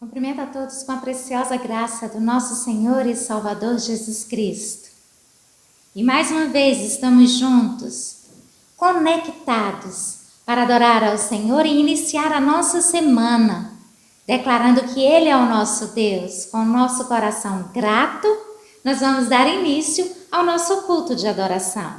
Cumprimento a todos com a preciosa graça do nosso Senhor e Salvador Jesus Cristo. E mais uma vez estamos juntos, conectados, para adorar ao Senhor e iniciar a nossa semana, declarando que Ele é o nosso Deus. Com o nosso coração grato, nós vamos dar início ao nosso culto de adoração.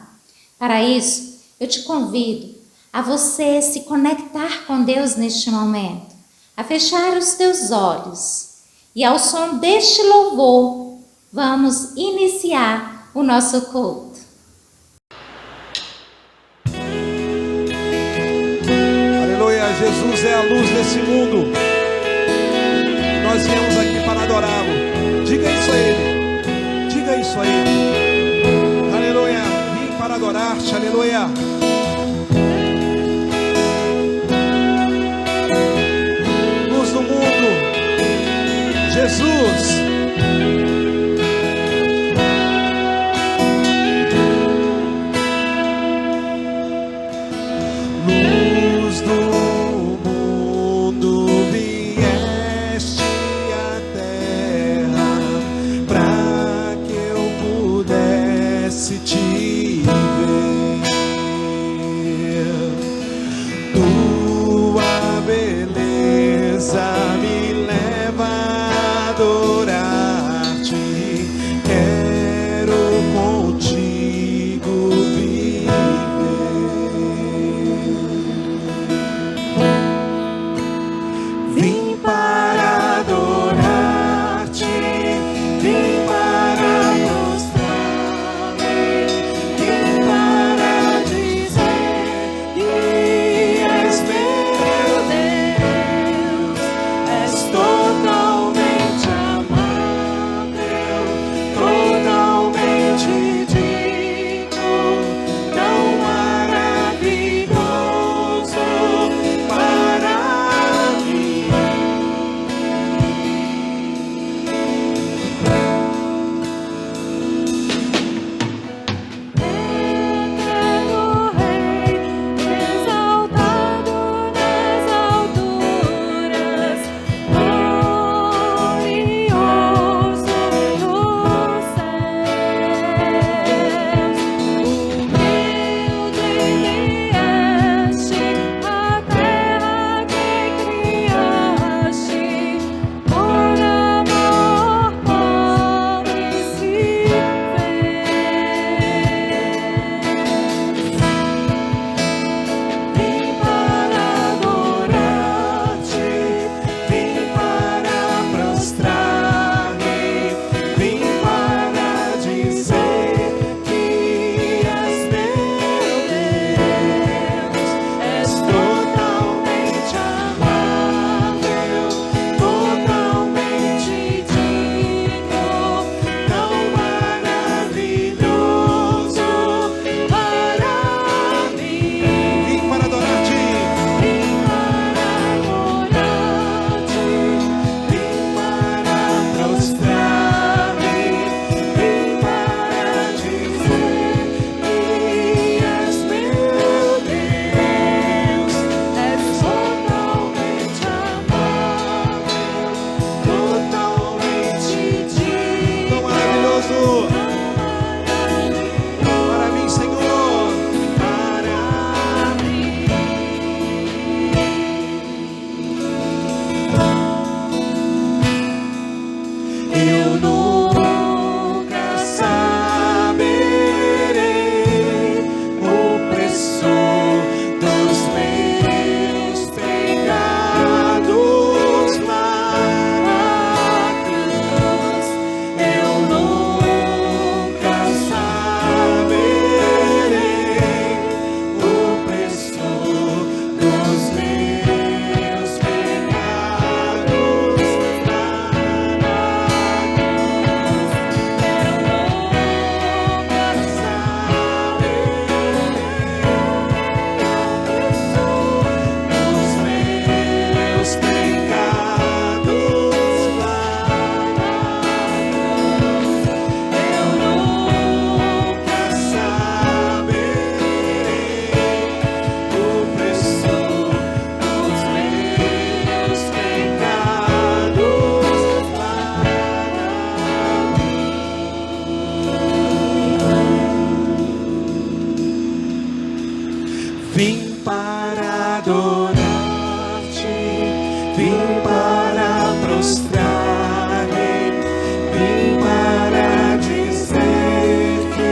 Para isso, eu te convido a você se conectar com Deus neste momento, a fechar os teus olhos e ao som deste louvor, vamos iniciar o nosso culto. Aleluia, Jesus é a luz desse mundo. Nós viemos aqui para adorá-lo. Diga isso a Ele. Diga isso a Ele. Aleluia, vim para adorar-te, aleluia. Luz do mundo, Jesus. Luz do mundo, vieste à terra para que eu pudesse te ver. Tua beleza me leva a adorar-te. vim para prostrar-me, vim para dizer que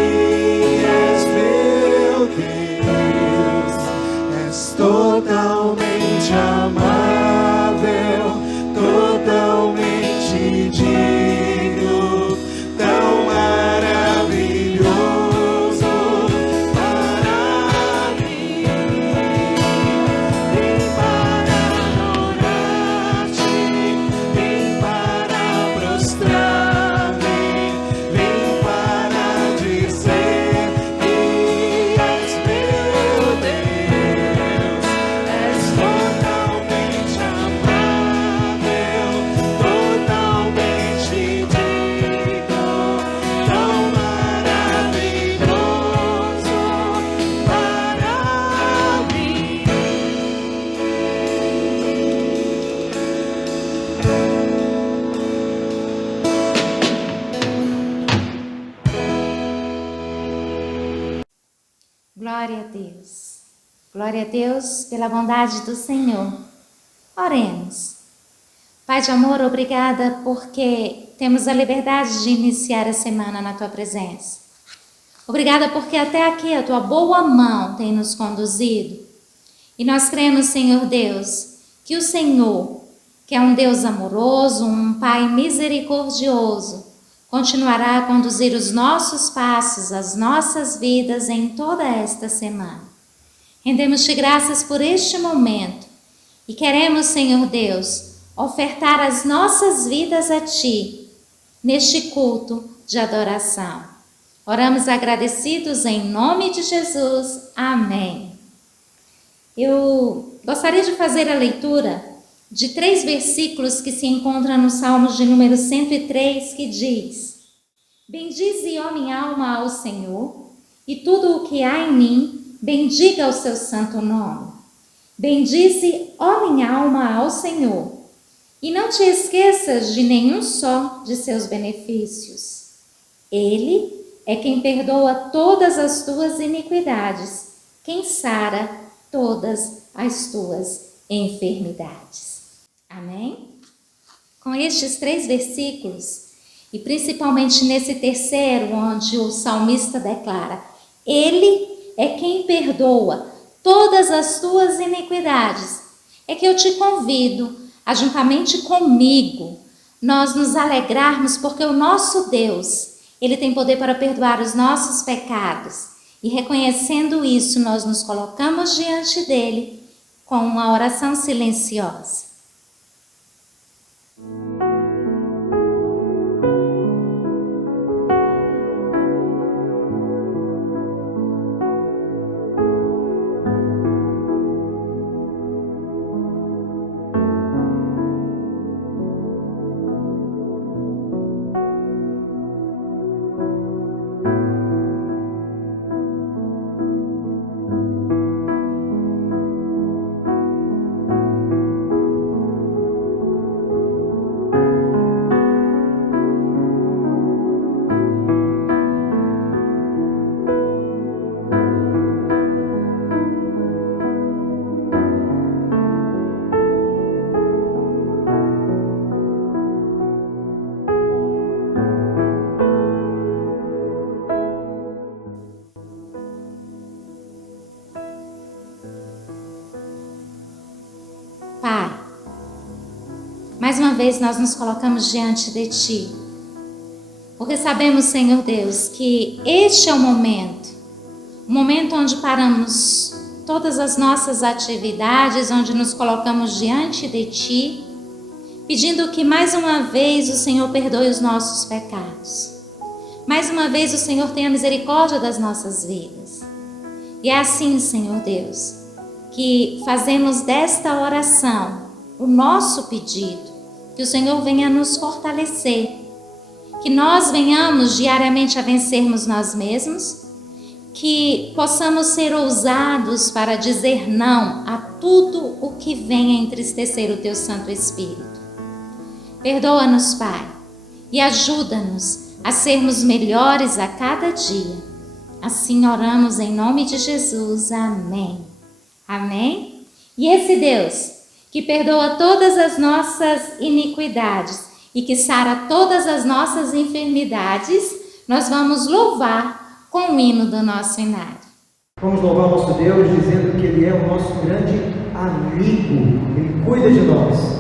és meu Deus, és totalmente amável, totalmente digno, tão maravilhoso para mim. Vim para adorar-te, vim para prostrar-me, vim para dizer que és meu Deus, és totalmente amável, totalmente digno, tão maravilhoso para mim. Glória a Deus. Glória a Deus pela bondade do Senhor. Oremos. Pai de amor, obrigada porque temos a liberdade de iniciar a semana na Tua presença. Obrigada porque até aqui a Tua boa mão tem nos conduzido. E nós cremos, Senhor Deus, que o Senhor, que é um Deus amoroso, um Pai misericordioso, continuará a conduzir os nossos passos, as nossas vidas em toda esta semana. Rendemos-te graças por este momento e queremos, Senhor Deus, ofertar as nossas vidas a Ti, neste culto de adoração. Oramos agradecidos em nome de Jesus. Amém. Eu gostaria de fazer a leitura de 3 versículos que se encontram no Salmos de número 103, que diz: Bendize, ó minha alma, ao Senhor, e tudo o que há em mim, bendiga o seu santo nome. Bendize, ó minha alma, ao Senhor, e não te esqueças de nenhum só de seus benefícios. Ele é quem perdoa todas as tuas iniquidades, quem sara todas as tuas enfermidades. Amém? Com estes 3 versículos, e principalmente nesse terceiro, onde o salmista declara: Ele é quem perdoa todas as tuas iniquidades, é que eu te convido a, juntamente comigo, nós nos alegrarmos, porque o nosso Deus, Ele tem poder para perdoar os nossos pecados. E reconhecendo isso, nós nos colocamos diante dEle com uma oração silenciosa. Pai, mais uma vez nós nos colocamos diante de Ti, porque sabemos, Senhor Deus, que este é o momento onde paramos todas as nossas atividades, onde nos colocamos diante de Ti, pedindo que mais uma vez o Senhor perdoe os nossos pecados. Mais uma vez o Senhor tenha misericórdia das nossas vidas. E é assim, Senhor Deus, que fazemos desta oração o nosso pedido, que o Senhor venha nos fortalecer, que nós venhamos diariamente a vencermos nós mesmos, que possamos ser ousados para dizer não a tudo o que venha entristecer o Teu Santo Espírito. Perdoa-nos, Pai, e ajuda-nos a sermos melhores a cada dia. Assim oramos em nome de Jesus. Amém. Amém? E esse Deus que perdoa todas as nossas iniquidades e que sara todas as nossas enfermidades, nós vamos louvar com o hino do nosso inário. Vamos louvar nosso Deus dizendo que Ele é o nosso grande amigo, Ele cuida de nós.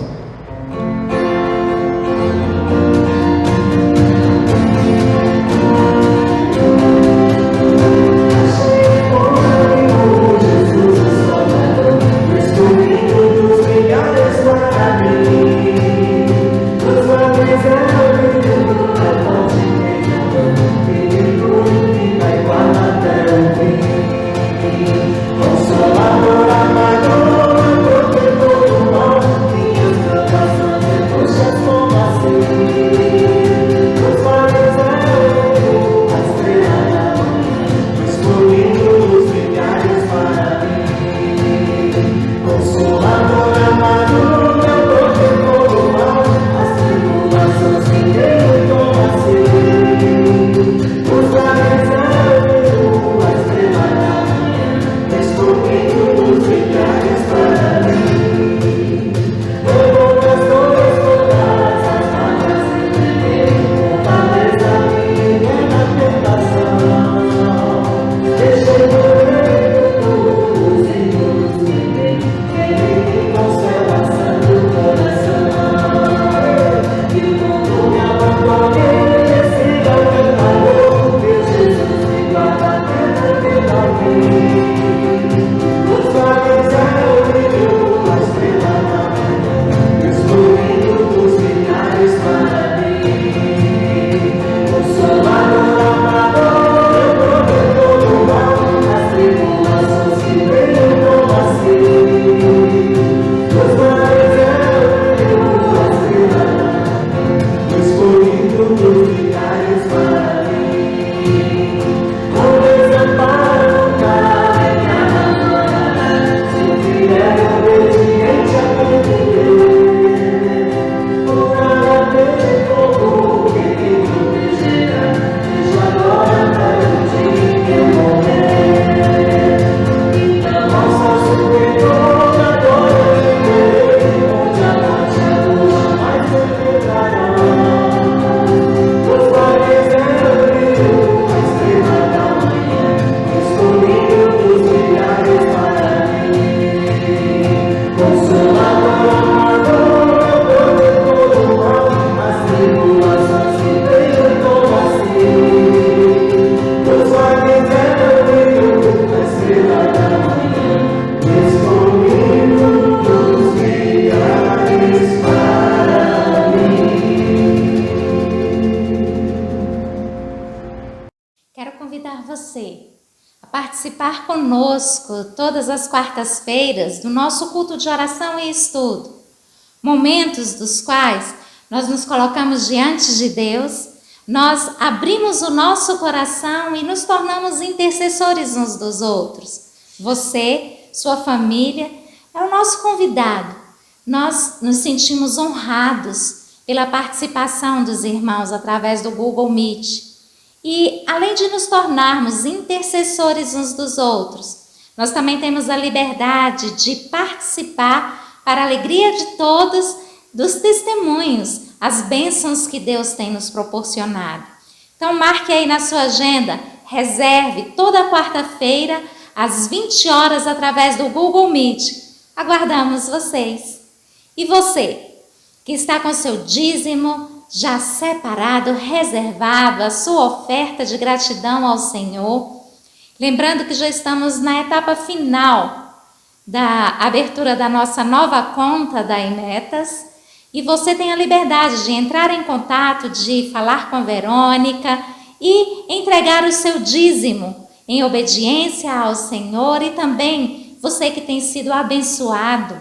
Participar conosco todas as quartas-feiras do nosso culto de oração e estudo, momentos dos quais nós nos colocamos diante de Deus, nós abrimos o nosso coração e nos tornamos intercessores uns dos outros. Você, sua família, é o nosso convidado. Nós nos sentimos honrados pela participação dos irmãos através do Google Meet. E, além de nos tornarmos intercessores uns dos outros, nós também temos a liberdade de participar, para a alegria de todos, dos testemunhos, as bênçãos que Deus tem nos proporcionado. Então, marque aí na sua agenda, reserve toda quarta-feira, às 20 horas, através do Google Meet. Aguardamos vocês. E você, que está com seu dízimo já separado, reservado, a sua oferta de gratidão ao Senhor. Lembrando que já estamos na etapa final da abertura da nossa nova conta da Imetas. E você tem a liberdade de entrar em contato, de falar com a Verônica e entregar o seu dízimo em obediência ao Senhor. E também você que tem sido abençoado,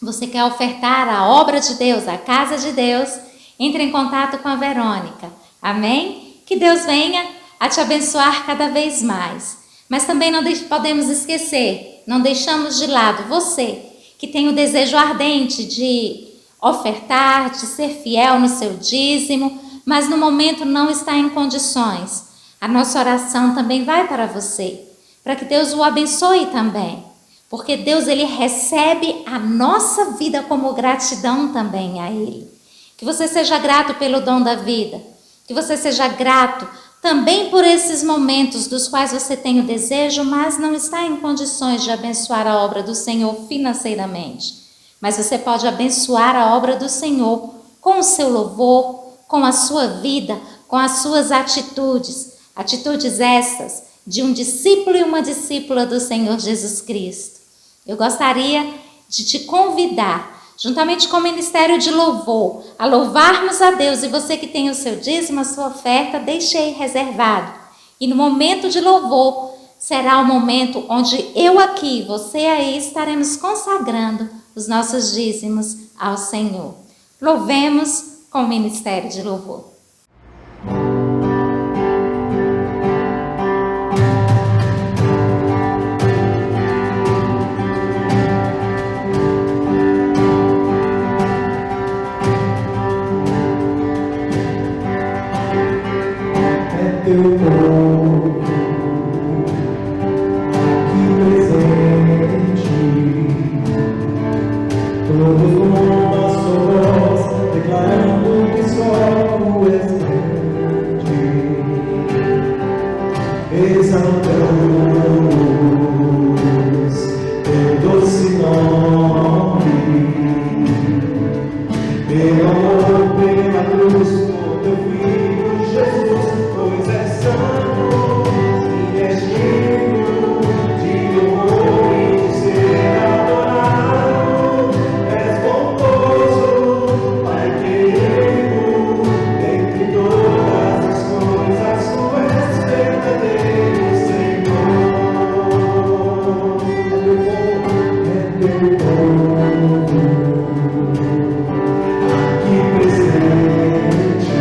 você quer ofertar a obra de Deus, a casa de Deus, entre em contato com a Verônica. Amém? Que Deus venha a te abençoar cada vez mais. Mas também não podemos esquecer, não deixamos de lado você que tem o desejo ardente de ofertar, de ser fiel no seu dízimo, mas no momento não está em condições. A nossa oração também vai para você, para que Deus o abençoe também. Porque Deus, ele recebe a nossa vida como gratidão também a Ele. Que você seja grato pelo dom da vida. Que você seja grato também por esses momentos dos quais você tem o desejo, mas não está em condições de abençoar a obra do Senhor financeiramente. Mas você pode abençoar a obra do Senhor com o seu louvor, com a sua vida, com as suas atitudes. Atitudes essas de um discípulo e uma discípula do Senhor Jesus Cristo. Eu gostaria de te convidar, juntamente com o Ministério de Louvor, a louvarmos a Deus. E você que tem o seu dízimo, a sua oferta, deixe aí reservado. E no momento de louvor, será o momento onde eu aqui, você aí, estaremos consagrando os nossos dízimos ao Senhor. Louvemos com o Ministério de Louvor. Teu povo aqui presente, todos com uma só voz, declarando que só Tu és grande. Exaltamos Teu doce nome, pelo amor, pela cruz, por Teu Filho Jesus. Pois é santo e és digno de louvor e de ser adorado. És bondoso, Pai querido, entre todas as coisas, Tu és verdadeiro Senhor. É teu povo aqui presente.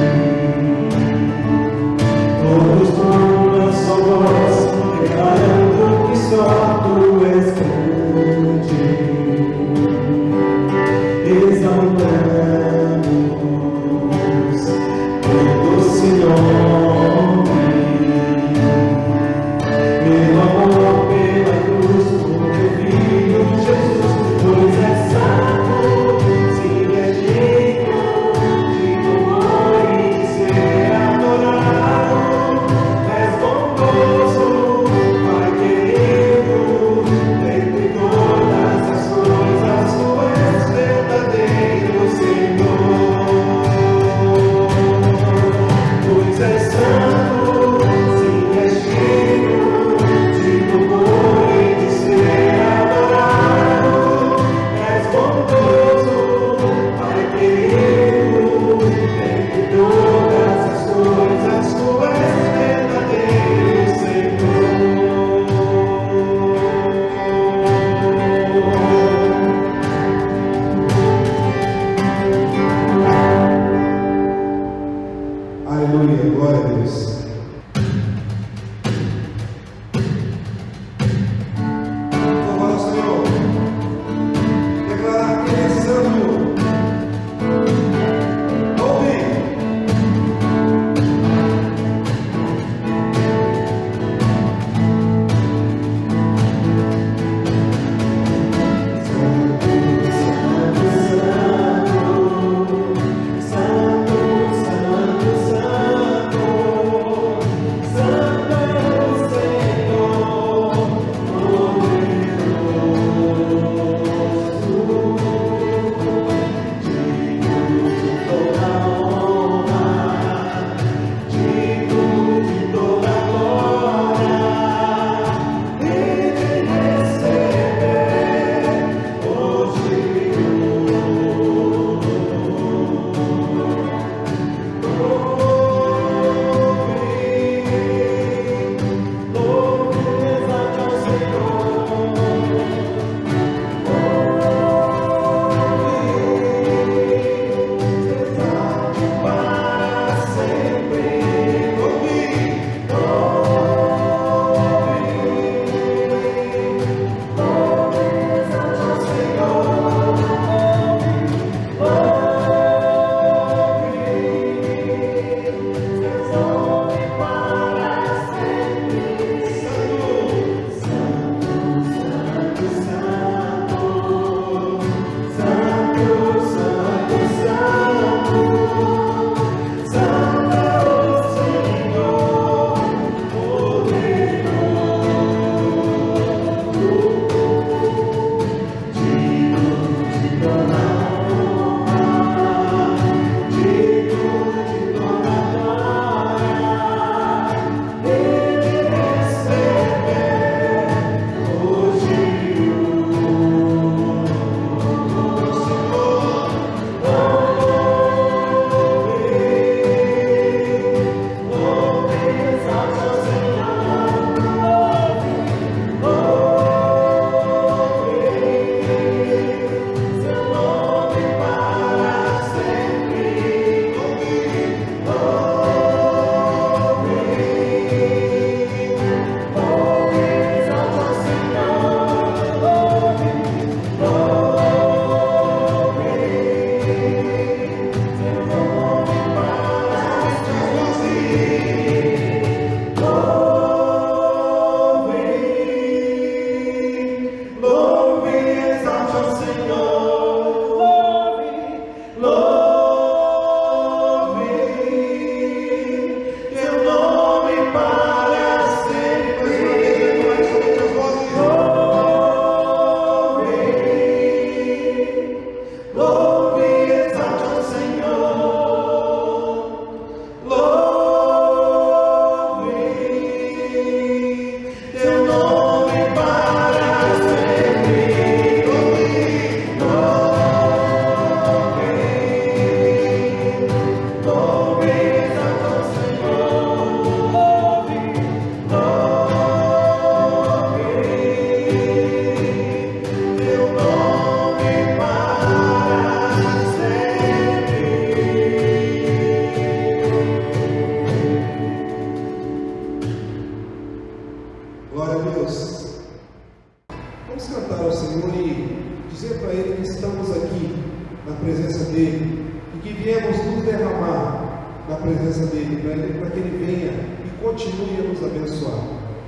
viemos nos derramar na presença dele, para que ele venha e continue a nos abençoar.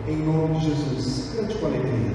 Em nome de Jesus, cante com alegria.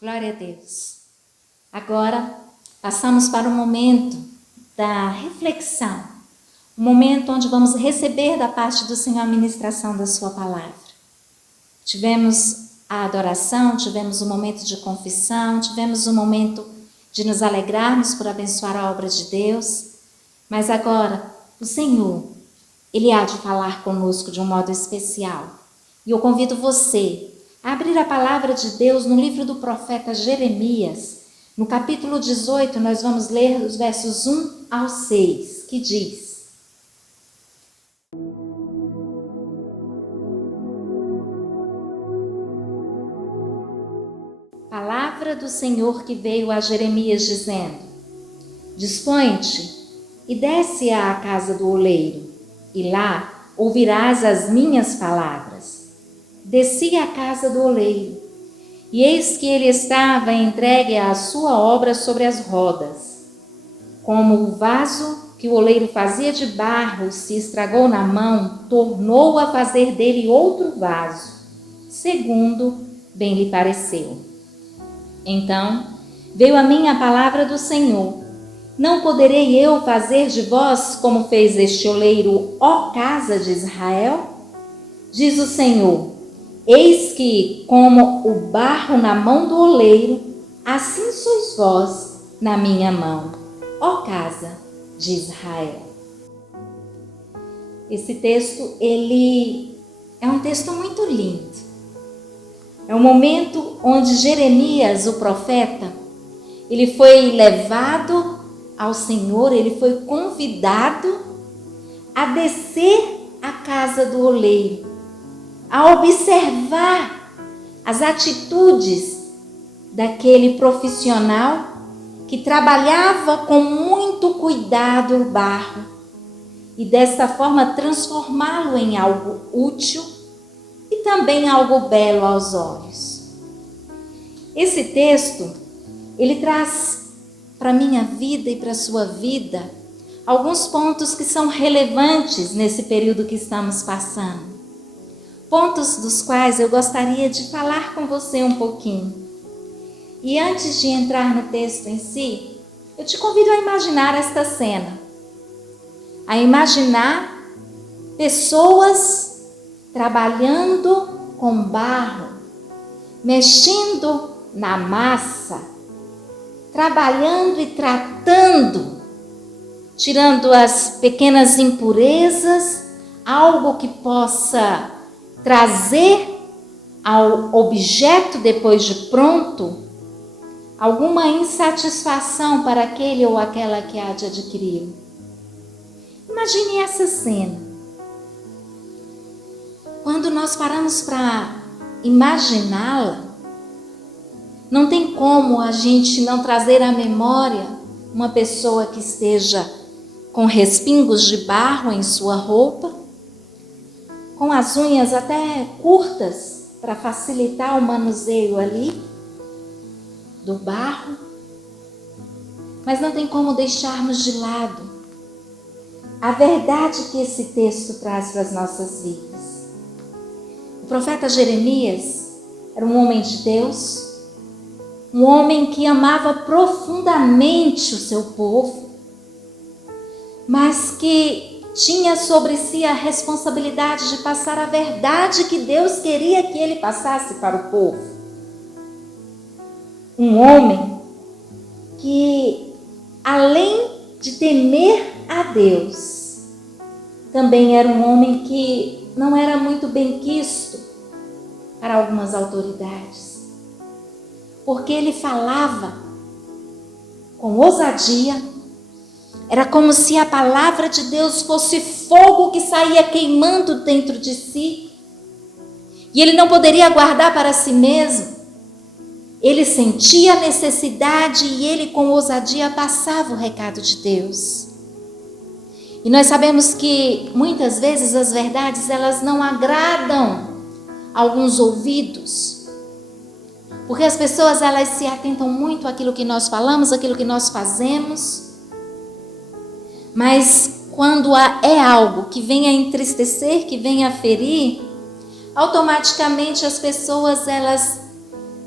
Glória a Deus. Agora, passamos para o momento da reflexão. O momento onde vamos receber da parte do Senhor a ministração da sua palavra. Tivemos a adoração, tivemos o momento de confissão, tivemos o momento de nos alegrarmos por abençoar a obra de Deus. Mas agora, o Senhor, Ele há de falar conosco de um modo especial. E eu convido você a abrir a palavra de Deus no livro do profeta Jeremias. No capítulo 18, nós vamos ler os versos 1 ao 6, que diz: palavra do Senhor que veio a Jeremias dizendo: Dispõe-te e desce à casa do oleiro, e lá ouvirás as minhas palavras. Desci à casa do oleiro, e eis que ele estava entregue à sua obra sobre as rodas. Como o vaso que o oleiro fazia de barro se estragou na mão, tornou a fazer dele outro vaso, segundo bem lhe pareceu. Então veio a mim a palavra do Senhor: Não poderei eu fazer de vós como fez este oleiro, ó casa de Israel? Diz o Senhor: Eis que, como o barro na mão do oleiro, assim sois vós na minha mão, ó casa de Israel. Esse texto, ele é um texto muito lindo. É um momento onde Jeremias, o profeta, ele foi levado ao Senhor, ele foi convidado a descer à casa do oleiro, a observar as atitudes daquele profissional que trabalhava com muito cuidado o barro e desta forma transformá-lo em algo útil e também algo belo aos olhos. Esse texto, ele traz para a minha vida e para a sua vida alguns pontos que são relevantes nesse período que estamos passando. Pontos dos quais eu gostaria de falar com você um pouquinho. E antes de entrar no texto em si, eu te convido a imaginar esta cena. A imaginar pessoas trabalhando com barro, mexendo na massa, trabalhando e tratando, tirando as pequenas impurezas, algo que possa trazer ao objeto depois de pronto alguma insatisfação para aquele ou aquela que há de adquirir. Imagine essa cena. Quando nós paramos para imaginá-la, não tem como a gente não trazer à memória uma pessoa que esteja com respingos de barro em sua roupa, com as unhas até curtas para facilitar o manuseio ali do barro. Mas não tem como deixarmos de lado a verdade que esse texto traz para as nossas vidas. O profeta Jeremias era um homem de Deus, um homem que amava profundamente o seu povo, mas que tinha sobre si a responsabilidade de passar a verdade que Deus queria que ele passasse para o povo. Um homem que, além de temer a Deus, também era um homem que não era muito benquisto para algumas autoridades, porque ele falava com ousadia. Era como se a palavra de Deus fosse fogo que saía queimando dentro de si, e ele não poderia guardar para si mesmo. Ele sentia a necessidade e ele com ousadia passava o recado de Deus. E nós sabemos que muitas vezes as verdades elas não agradam a alguns ouvidos, porque as pessoas elas se atentam muito àquilo que nós falamos, àquilo que nós fazemos, mas quando é algo que vem a entristecer, que vem a ferir, automaticamente as pessoas elas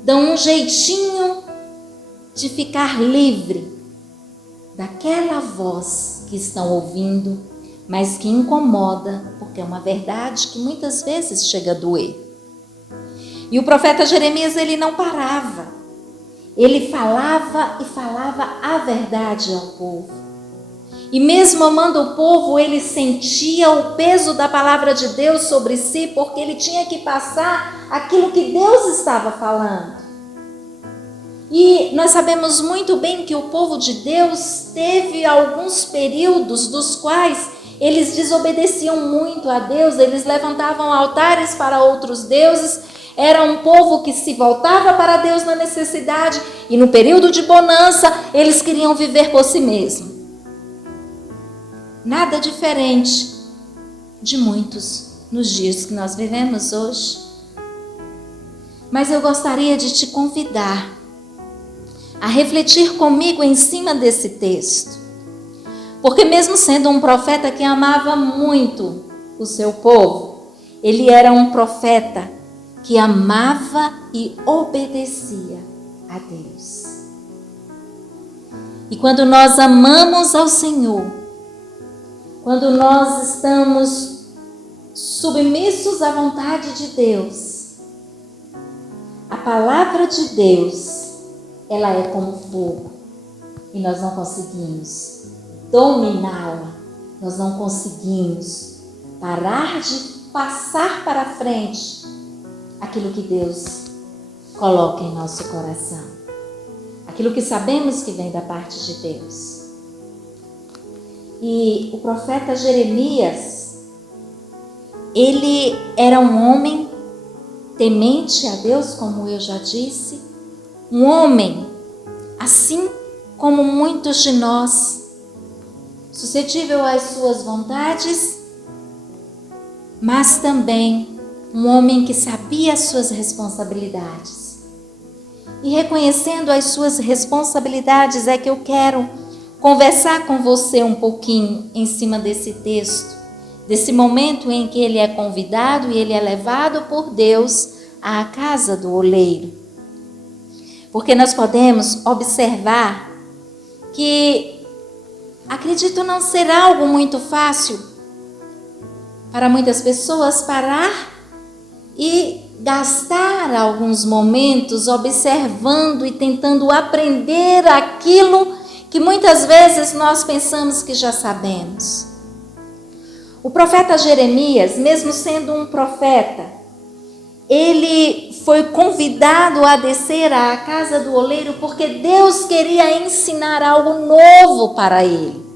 dão um jeitinho de ficar livre daquela voz que estão ouvindo, mas que incomoda, porque é uma verdade que muitas vezes chega a doer. E o profeta Jeremias, ele não parava. Ele falava e falava a verdade ao povo. E mesmo amando o povo, ele sentia o peso da palavra de Deus sobre si, porque ele tinha que passar aquilo que Deus estava falando. E nós sabemos muito bem que o povo de Deus teve alguns períodos dos quais eles desobedeciam muito a Deus, eles levantavam altares para outros deuses, era um povo que se voltava para Deus na necessidade e no período de bonança eles queriam viver por si mesmos. Nada diferente de muitos nos dias que nós vivemos hoje. Mas eu gostaria de te convidar a refletir comigo em cima desse texto. Porque mesmo sendo um profeta que amava muito o seu povo, ele era um profeta que amava e obedecia a Deus. E quando nós amamos ao Senhor, quando nós estamos submissos à vontade de Deus, a palavra de Deus, ela é como fogo e nós não conseguimos dominá-la, nós não conseguimos parar de passar para frente aquilo que Deus coloca em nosso coração, aquilo que sabemos que vem da parte de Deus. E o profeta Jeremias, ele era um homem temente a Deus, como eu já disse, um homem, assim como muitos de nós, suscetível às suas vontades, mas também um homem que sabia as suas responsabilidades. E reconhecendo as suas responsabilidades é que eu quero conversar com você um pouquinho em cima desse texto, desse momento em que ele é convidado e ele é levado por Deus à casa do oleiro. Porque nós podemos observar que, acredito não ser algo muito fácil para muitas pessoas parar e gastar alguns momentos observando e tentando aprender aquilo que muitas vezes nós pensamos que já sabemos. O profeta Jeremias, mesmo sendo um profeta, ele foi convidado a descer à casa do oleiro porque Deus queria ensinar algo novo para ele.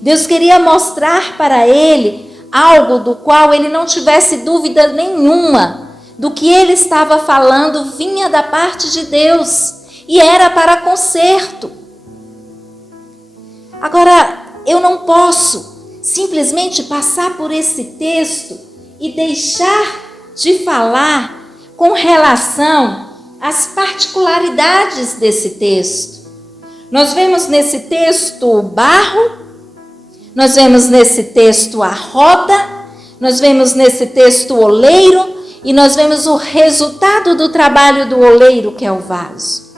Deus queria mostrar para ele algo do qual ele não tivesse dúvida nenhuma. Do que ele estava falando vinha da parte de Deus e era para conserto. Agora, eu não posso simplesmente passar por esse texto e deixar de falar com relação às particularidades desse texto. Nós vemos nesse texto o barro, nós vemos nesse texto a roda, nós vemos nesse texto o oleiro e nós vemos o resultado do trabalho do oleiro, que é o vaso.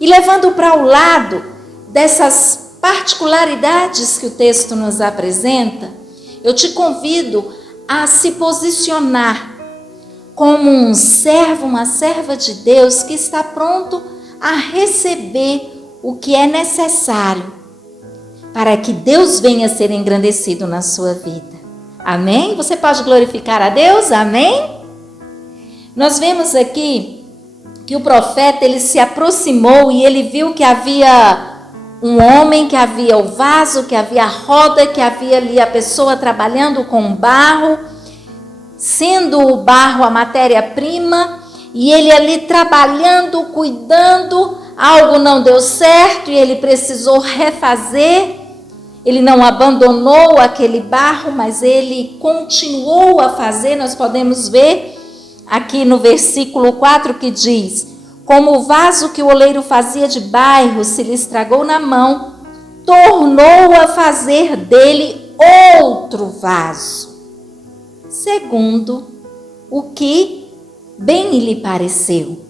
E levando para o lado dessas particularidades que o texto nos apresenta, eu te convido a se posicionar como um servo, uma serva de Deus que está pronto a receber o que é necessário para que Deus venha ser engrandecido na sua vida. Amém? Você pode glorificar a Deus? Amém? Nós vemos aqui que o profeta, ele se aproximou e ele viu que havia um homem, que havia o vaso, que havia a roda, que havia ali a pessoa trabalhando com barro, sendo o barro a matéria-prima, e ele ali trabalhando, cuidando, algo não deu certo e ele precisou refazer. Ele não abandonou aquele barro, mas ele continuou a fazer. Nós podemos ver aqui no versículo 4 que diz: como o vaso que o oleiro fazia de barro se lhe estragou na mão, tornou a fazer dele outro vaso, segundo o que bem lhe pareceu.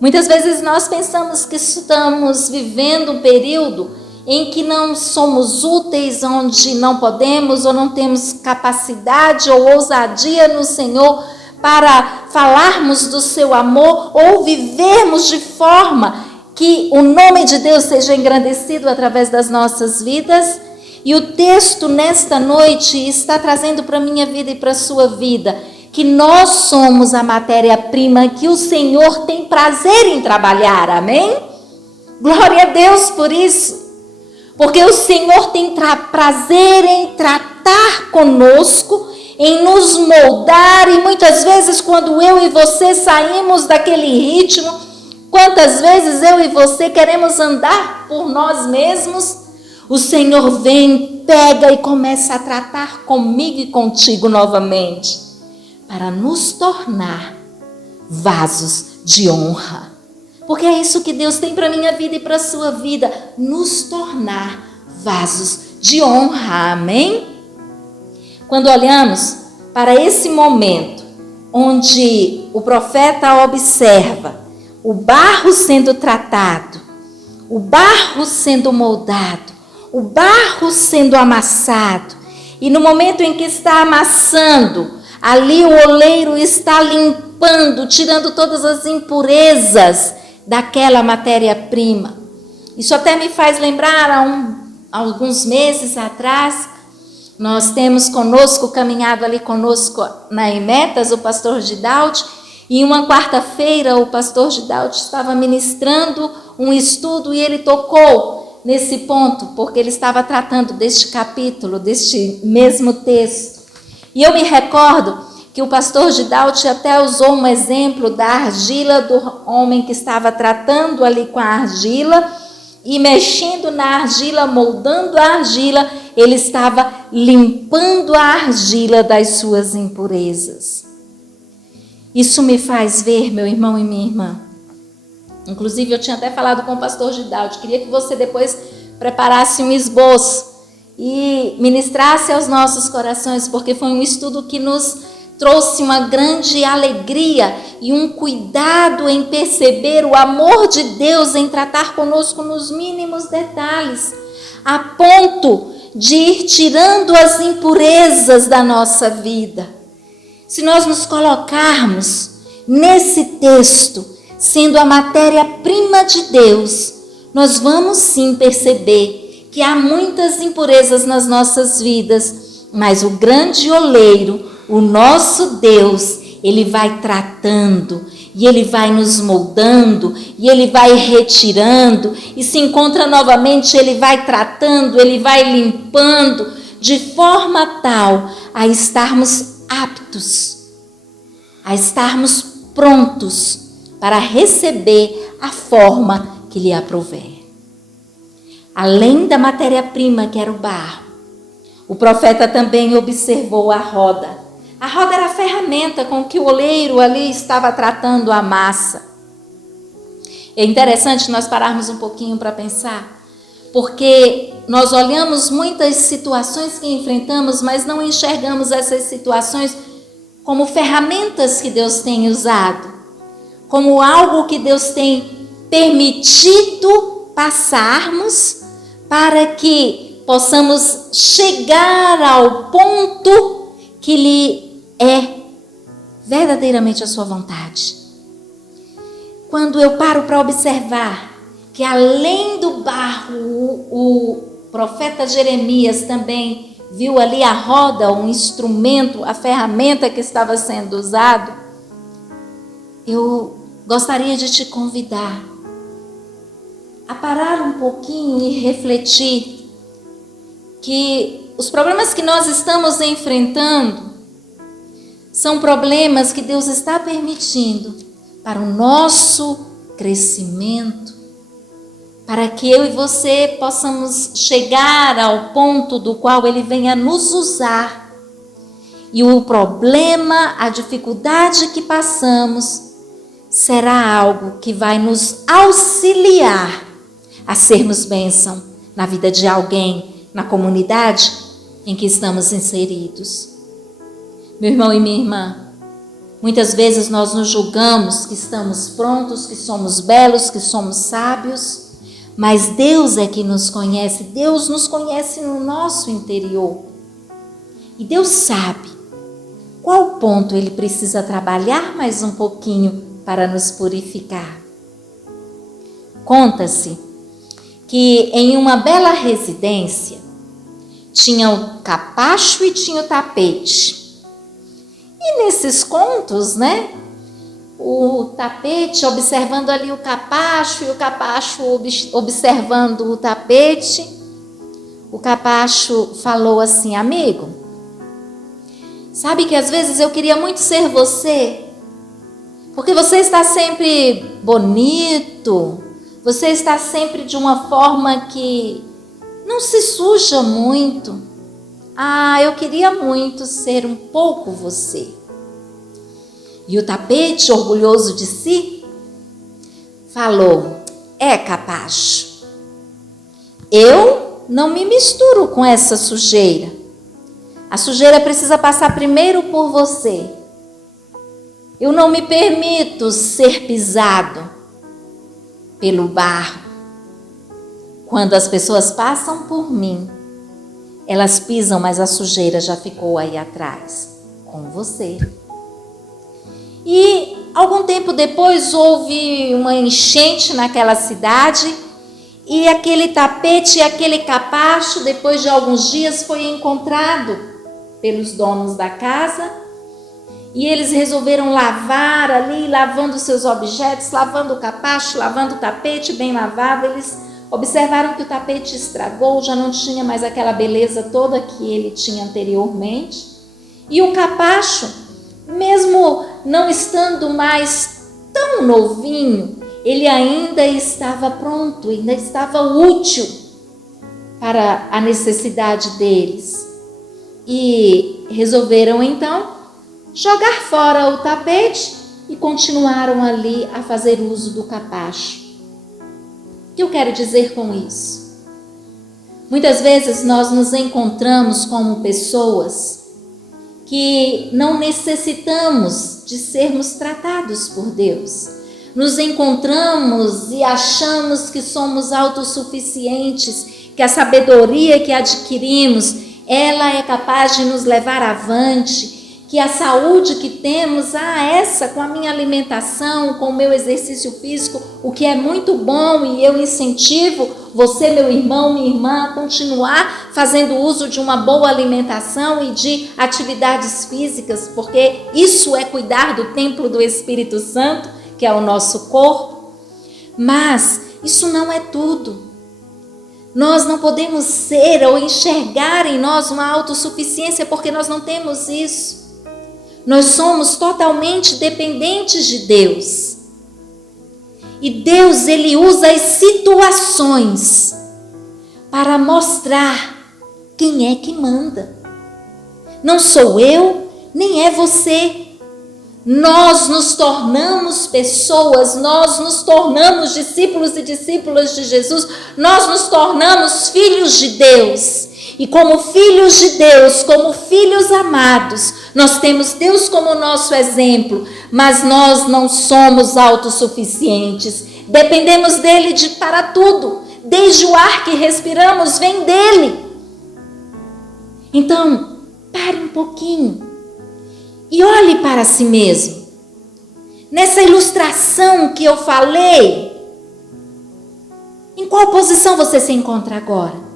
Muitas vezes nós pensamos que estamos vivendo um período em que não somos úteis, onde não podemos ou não temos capacidade ou ousadia no Senhor para falarmos do seu amor ou vivermos de forma que o nome de Deus seja engrandecido através das nossas vidas. E o texto nesta noite está trazendo para a minha vida e para a sua vida que nós somos a matéria-prima que o Senhor tem prazer em trabalhar, amém? Glória a Deus por isso. Porque o Senhor tem prazer em tratar conosco, em nos moldar, e muitas vezes quando eu e você saímos daquele ritmo, quantas vezes eu e você queremos andar por nós mesmos, o Senhor vem, pega e começa a tratar comigo e contigo novamente, para nos tornar vasos de honra. Porque é isso que Deus tem para a minha vida e para a sua vida, nos tornar vasos de honra, amém? Quando olhamos para esse momento, onde o profeta observa o barro sendo tratado, o barro sendo moldado, o barro sendo amassado, e no momento em que está amassando, ali o oleiro está limpando, tirando todas as impurezas daquela matéria-prima. Isso até me faz lembrar, alguns meses atrás, nós temos conosco, caminhado ali conosco na Emetas, o pastor Gidaldi, e em uma quarta-feira o pastor Gidaldi estava ministrando um estudo e ele tocou nesse ponto, porque ele estava tratando deste capítulo, deste mesmo texto. E eu me recordo que o pastor Gidaldi até usou um exemplo da argila, do homem que estava tratando ali com a argila e mexendo na argila, moldando a argila, ele estava limpando a argila das suas impurezas. Isso me faz ver, meu irmão e minha irmã. Inclusive, eu tinha até falado com o pastor Gidaldi, queria que você depois preparasse um esboço e ministrasse aos nossos corações, porque foi um estudo que nos trouxe uma grande alegria e um cuidado em perceber o amor de Deus em tratar conosco nos mínimos detalhes, a ponto de ir tirando as impurezas da nossa vida. Se nós nos colocarmos nesse texto, sendo a matéria-prima de Deus, nós vamos sim perceber que há muitas impurezas nas nossas vidas, mas o grande oleiro, o nosso Deus, ele vai tratando, e ele vai nos moldando, e ele vai retirando, e se encontra novamente, ele vai tratando, ele vai limpando, de forma tal a estarmos aptos, a estarmos prontos para receber a forma que lhe aprouver. Além da matéria-prima, que era o barro, o profeta também observou a roda. A roda era a ferramenta com que o oleiro ali estava tratando a massa. É interessante nós pararmos um pouquinho para pensar, porque nós olhamos muitas situações que enfrentamos, mas não enxergamos essas situações como ferramentas que Deus tem usado, como algo que Deus tem permitido passarmos para que possamos chegar ao ponto que lhe é verdadeiramente a sua vontade. Quando eu paro para observar que além do barro, o profeta Jeremias também viu ali a roda, um instrumento, a ferramenta que estava sendo usado, eu gostaria de te convidar a parar um pouquinho e refletir que os problemas que nós estamos enfrentando são problemas que Deus está permitindo para o nosso crescimento, para que eu e você possamos chegar ao ponto do qual Ele venha nos usar. E o problema, a dificuldade que passamos, será algo que vai nos auxiliar a sermos bênção na vida de alguém, na comunidade em que estamos inseridos. Meu irmão e minha irmã, muitas vezes nós nos julgamos que estamos prontos, que somos belos, que somos sábios, mas Deus é que nos conhece, Deus nos conhece no nosso interior. E Deus sabe qual ponto Ele precisa trabalhar mais um pouquinho para nos purificar. Conta-se que em uma bela residência tinha o capacho e tinha o tapete. E nesses contos, o tapete observando ali o capacho e o capacho observando o tapete, o capacho falou assim: amigo, Sabe que às vezes eu queria muito ser você, porque você está sempre bonito, você está sempre de uma forma que não se suja muito. Eu queria muito ser um pouco você. E o tapete, orgulhoso de si, falou: capacho, eu não me misturo com essa sujeira. A sujeira precisa passar primeiro por você. Eu não me permito ser pisado pelo barro. Quando as pessoas passam por mim, elas pisam, mas a sujeira já ficou aí atrás, com você. E algum tempo depois houve uma enchente naquela cidade e aquele tapete, aquele capacho, depois de alguns dias foi encontrado pelos donos da casa, e eles resolveram lavar ali, lavando seus objetos, lavando o capacho, lavando o tapete bem lavado. Eles observaram que o tapete estragou, já não tinha mais aquela beleza toda que ele tinha anteriormente, e o capacho, mesmo não estando mais tão novinho, ele ainda estava pronto, ainda estava útil para a necessidade deles. E resolveram então jogar fora o tapete e continuaram ali a fazer uso do capacho. O que eu quero dizer com isso? Muitas vezes nós nos encontramos como pessoas que não necessitamos de sermos tratados por Deus. Nos encontramos e achamos que somos autossuficientes, que a sabedoria que adquirimos ela é capaz de nos levar avante, que a saúde que temos, essa com a minha alimentação, com o meu exercício físico, o que é muito bom, e eu incentivo você, meu irmão, minha irmã, a continuar fazendo uso de uma boa alimentação e de atividades físicas, porque isso é cuidar do templo do Espírito Santo, que é o nosso corpo. Mas isso não é tudo. Nós não podemos ser ou enxergar em nós uma autossuficiência, porque nós não temos isso. Nós somos totalmente dependentes de Deus. E Deus, Ele usa as situações para mostrar quem é que manda. Não sou eu, nem é você. Nós nos tornamos pessoas, nós nos tornamos discípulos e discípulas de Jesus, nós nos tornamos filhos de Deus. E como filhos de Deus, como filhos amados, nós temos Deus como nosso exemplo, mas nós não somos autossuficientes. Dependemos dele para tudo, desde o ar que respiramos vem dele. Então, pare um pouquinho e olhe para si mesmo. Nessa ilustração que eu falei, em qual posição você se encontra agora?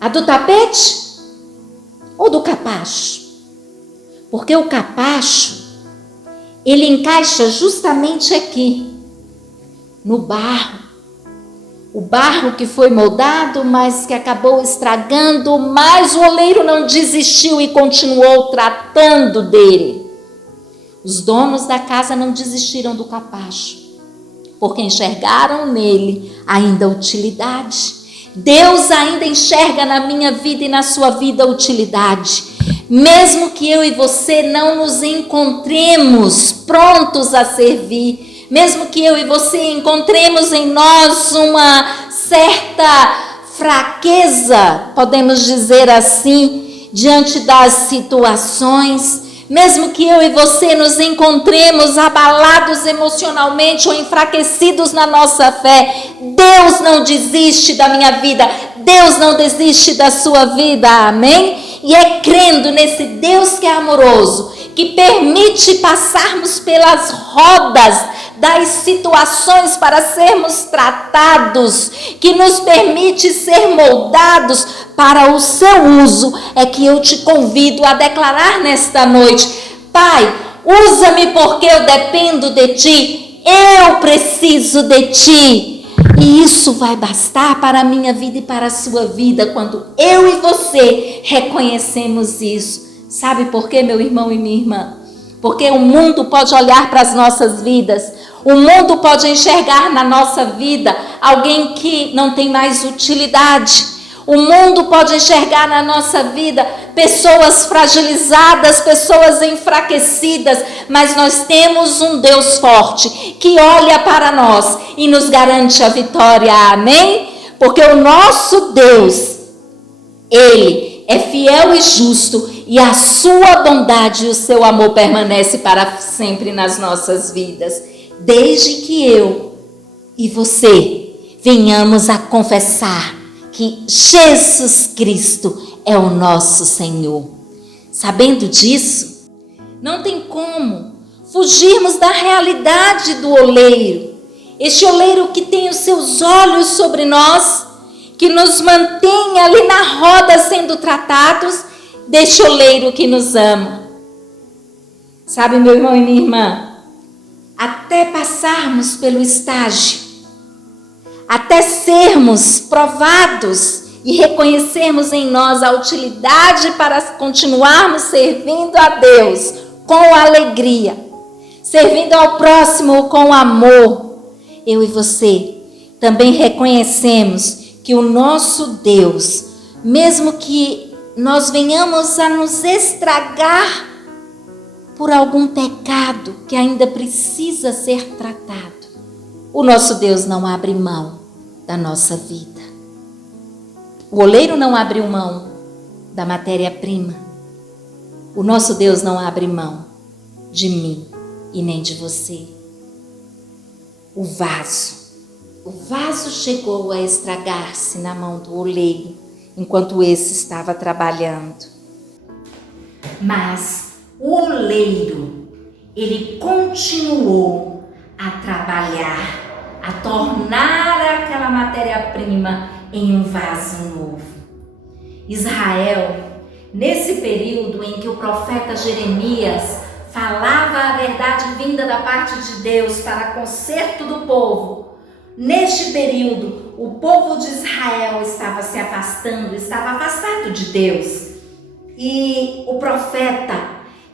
A do tapete ou do capacho? Porque o capacho, ele encaixa justamente aqui, no barro. O barro que foi moldado, mas que acabou estragando, mas o oleiro não desistiu e continuou tratando dele. Os donos da casa não desistiram do capacho, porque enxergaram nele ainda utilidade. Deus ainda enxerga na minha vida e na sua vida utilidade. Mesmo que eu e você não nos encontremos prontos a servir, mesmo que eu e você encontremos em nós uma certa fraqueza, podemos dizer assim, diante das situações, mesmo que eu e você nos encontremos abalados emocionalmente ou enfraquecidos na nossa fé, Deus não desiste da minha vida, Deus não desiste da sua vida, amém? E é crendo nesse Deus que é amoroso, que permite passarmos pelas rodas das situações para sermos tratados, que nos permite ser moldados para o seu uso, é que eu te convido a declarar nesta noite: Pai, usa-me porque eu dependo de Ti, eu preciso de Ti. E isso vai bastar para a minha vida e para a sua vida, quando eu e você reconhecemos isso. Sabe por quê, meu irmão e minha irmã? Porque o mundo pode olhar para as nossas vidas, o mundo pode enxergar na nossa vida alguém que não tem mais utilidade. O mundo pode enxergar na nossa vida pessoas fragilizadas, pessoas enfraquecidas, mas nós temos um Deus forte que olha para nós e nos garante a vitória, amém? Porque o nosso Deus, Ele é fiel e justo e a sua bondade e o seu amor permanece para sempre nas nossas vidas, desde que eu e você venhamos a confessar que Jesus Cristo é o nosso Senhor. Sabendo disso, não tem como fugirmos da realidade do oleiro. Este oleiro que tem os seus olhos sobre nós, que nos mantém ali na roda sendo tratados, deste oleiro que nos ama. Sabe, meu irmão e minha irmã, até passarmos pelo estágio, até sermos provados e reconhecermos em nós a utilidade para continuarmos servindo a Deus com alegria, servindo ao próximo com amor, eu e você também reconhecemos que o nosso Deus, mesmo que nós venhamos a nos estragar por algum pecado que ainda precisa ser tratado, o nosso Deus não abre mão da nossa vida. O oleiro não abriu mão da matéria-prima. O nosso Deus não abre mão de mim e nem de você. O vaso chegou a estragar-se na mão do oleiro enquanto esse estava trabalhando. Mas o oleiro, ele continuou a trabalhar, a tornar aquela matéria-prima em um vaso novo. Israel, nesse período em que o profeta Jeremias falava a verdade vinda da parte de Deus para conserto do povo, neste período o povo de Israel estava se afastando, estava afastado de Deus. E o profeta,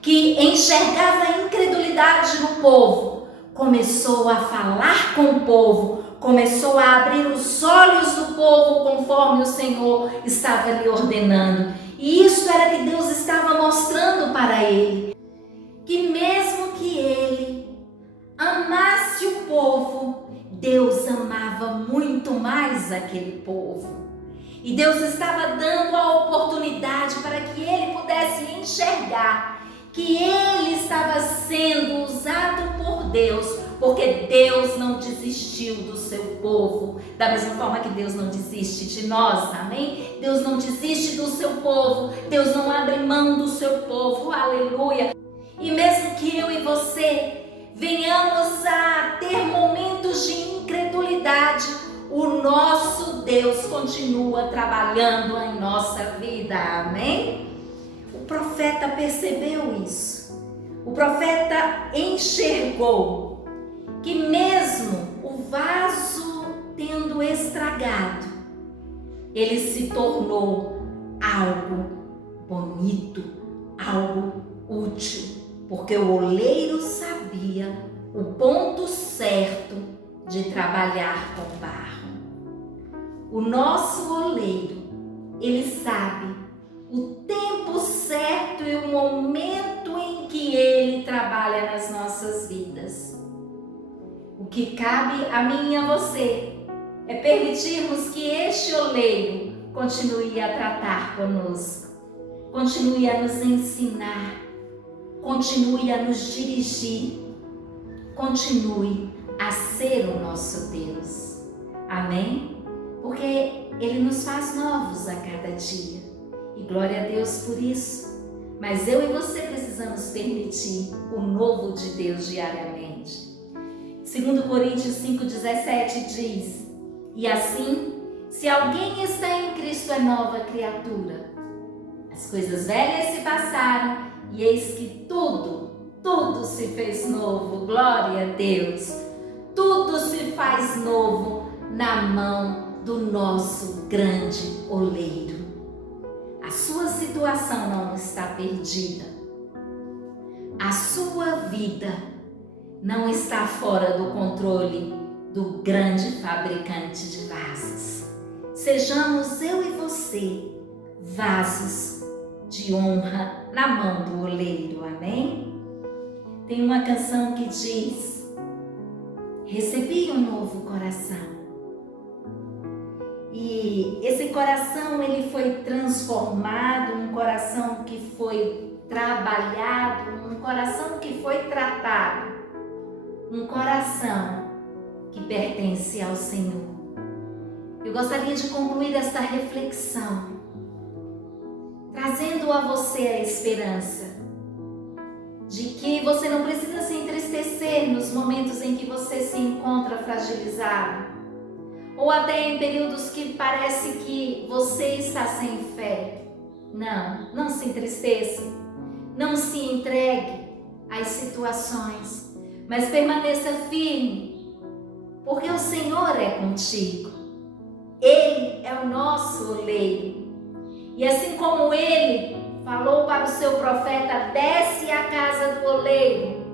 que enxergava a incredulidade no povo, começou a falar com o povo, começou a abrir os olhos do povo conforme o Senhor estava lhe ordenando. E isso era que Deus estava mostrando para ele, que mesmo que ele amasse o povo, Deus amava muito mais aquele povo. E Deus estava dando a oportunidade para que ele pudesse enxergar que ele estava sendo usado por Deus, porque Deus não desistiu do seu povo, da mesma forma que Deus não desiste de nós, amém? Deus não desiste do seu povo, Deus não abre mão do seu povo, aleluia. E mesmo que eu e você venhamos a ter momentos de incredulidade, o nosso Deus continua trabalhando em nossa vida, amém? O profeta percebeu isso. O profeta enxergou que mesmo o vaso tendo estragado, ele se tornou algo bonito, algo útil, porque o oleiro sabia o ponto certo de trabalhar com barro. O nosso oleiro, ele sabe o tempo certo e o momento em que ele trabalha nas nossas vidas. O que cabe a mim e a você é permitirmos que este oleiro continue a tratar conosco, continue a nos ensinar, continue a nos dirigir, continue a ser o nosso Deus. Amém? Porque Ele nos faz novos a cada dia. E glória a Deus por isso. Mas eu e você precisamos permitir o novo de Deus diariamente. 2 Coríntios 5,17 diz: e assim, se alguém está em Cristo, é nova criatura. As coisas velhas se passaram e eis que tudo se fez novo. Glória a Deus. Tudo se faz novo na mão do nosso grande oleiro. A sua situação situação não está perdida. A sua vida não está fora do controle do grande fabricante de vasos. Sejamos eu e você vasos de honra na mão do oleiro, amém? Tem uma canção que diz: recebi um novo coração. E esse coração, ele foi transformado, um coração que foi trabalhado, um coração que foi tratado, um coração que pertence ao Senhor. Eu gostaria de concluir esta reflexão trazendo a você a esperança de que você não precisa se entristecer nos momentos em que você se encontra fragilizado, ou até em períodos que parece que você está sem fé. Não se entristeça, não se entregue às situações, mas permaneça firme, porque o Senhor é contigo. Ele é o nosso oleiro. E assim como Ele falou para o seu profeta: desce à casa do oleiro,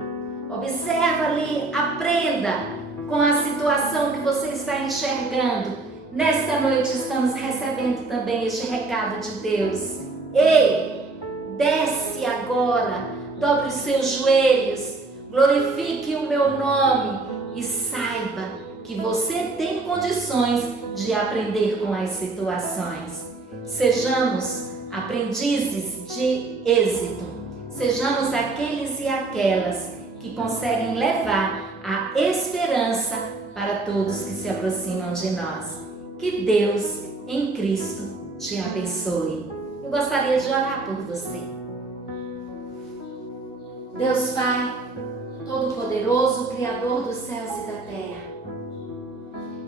observa ali, aprenda com a situação que você está enxergando. Nesta noite estamos recebendo também este recado de Deus. Ei, desce agora, dobre os seus joelhos, glorifique o meu nome e saiba que você tem condições de aprender com as situações. Sejamos aprendizes de êxito, sejamos aqueles e aquelas que conseguem levar a esperança para todos que se aproximam de nós. Que Deus em Cristo te abençoe. Eu gostaria de orar por você. Deus Pai, Todo-Poderoso, Criador dos céus e da terra.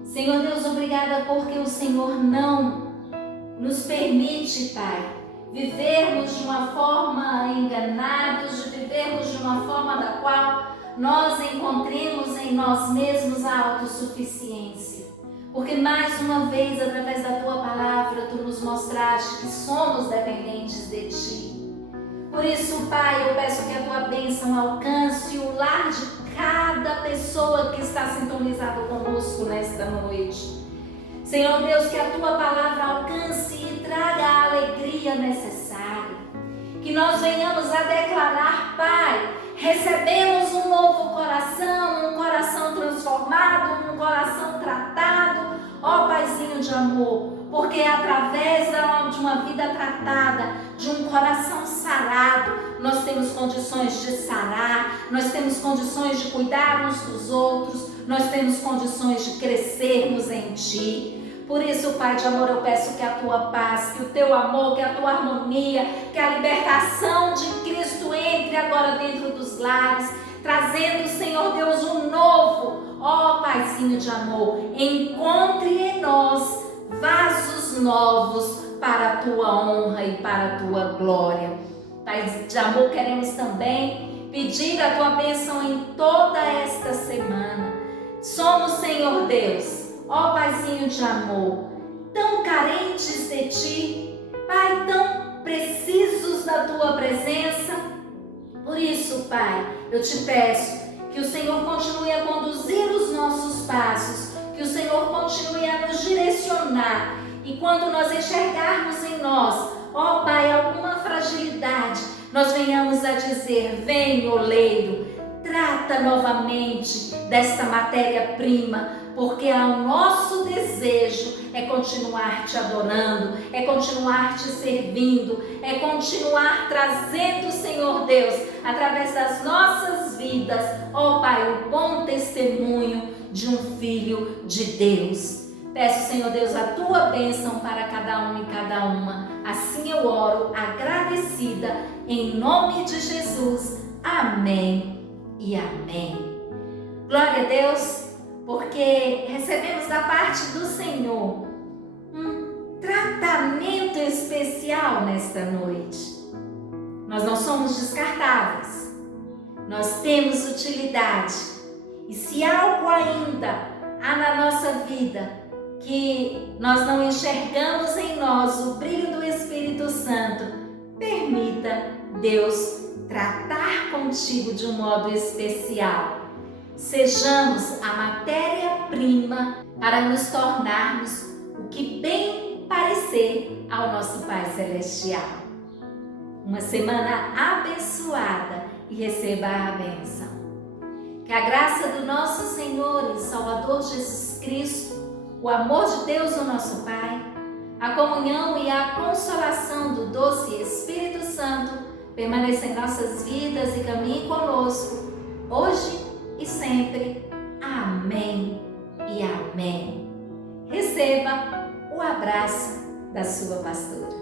Senhor Deus, obrigada porque o Senhor não nos permite, Pai, vivermos de uma forma enganados, de vivermos de uma forma da qual nós encontremos em nós mesmos a autossuficiência. Porque mais uma vez, através da Tua palavra, Tu nos mostraste que somos dependentes de Ti. Por isso, Pai, eu peço que a Tua bênção alcance o lar de cada pessoa que está sintonizado conosco nesta noite. Senhor Deus, que a Tua palavra alcance e traga a alegria necessária. Que nós venhamos a declarar: Pai, recebemos um novo coração, um coração transformado, um coração tratado, ó Paizinho de amor, porque através de uma vida tratada, de um coração sarado, nós temos condições de sarar, nós temos condições de cuidar uns dos outros, nós temos condições de crescermos em Ti. Por isso, Pai de amor, eu peço que a Tua paz, que o Teu amor, que a Tua harmonia, que a libertação de Cristo entre agora dentro dos lares, trazendo, Senhor Deus, um novo, ó Paizinho de amor, encontre em nós vasos novos para a Tua honra e para a Tua glória. Pai de amor, queremos também pedir a Tua bênção em toda esta semana. Somos, Senhor Deus, ó Paizinho de amor, tão carentes de Ti, Pai, tão precisos da Tua presença. Por isso, Pai, eu Te peço que o Senhor continue a conduzir os nossos passos, que o Senhor continue a nos direcionar, e quando nós enxergarmos em nós, ó Pai, alguma fragilidade, nós venhamos a dizer: vem, oleiro, trata novamente desta matéria-prima, porque o nosso desejo é continuar Te adorando, é continuar Te servindo, é continuar trazendo, Senhor Deus, através das nossas vidas, ó Pai, o bom testemunho de um Filho de Deus. Peço, Senhor Deus, a Tua bênção para cada um e cada uma. Assim eu oro, agradecida, em nome de Jesus. Amém e amém. Glória a Deus, porque recebemos da parte do Senhor um tratamento especial nesta noite. Nós não somos descartáveis, nós temos utilidade. E se algo ainda há na nossa vida que nós não enxergamos em nós o brilho do Espírito Santo, permita Deus tratar contigo de um modo especial. Sejamos a matéria-prima para nos tornarmos o que bem parecer ao nosso Pai Celestial. Uma semana abençoada e receba a bênção. Que a graça do nosso Senhor e Salvador Jesus Cristo, o amor de Deus, o nosso Pai, a comunhão e a consolação do doce Espírito Santo permaneça em nossas vidas e caminhe conosco, hoje e sempre. Amém e amém. Receba o abraço da sua pastora.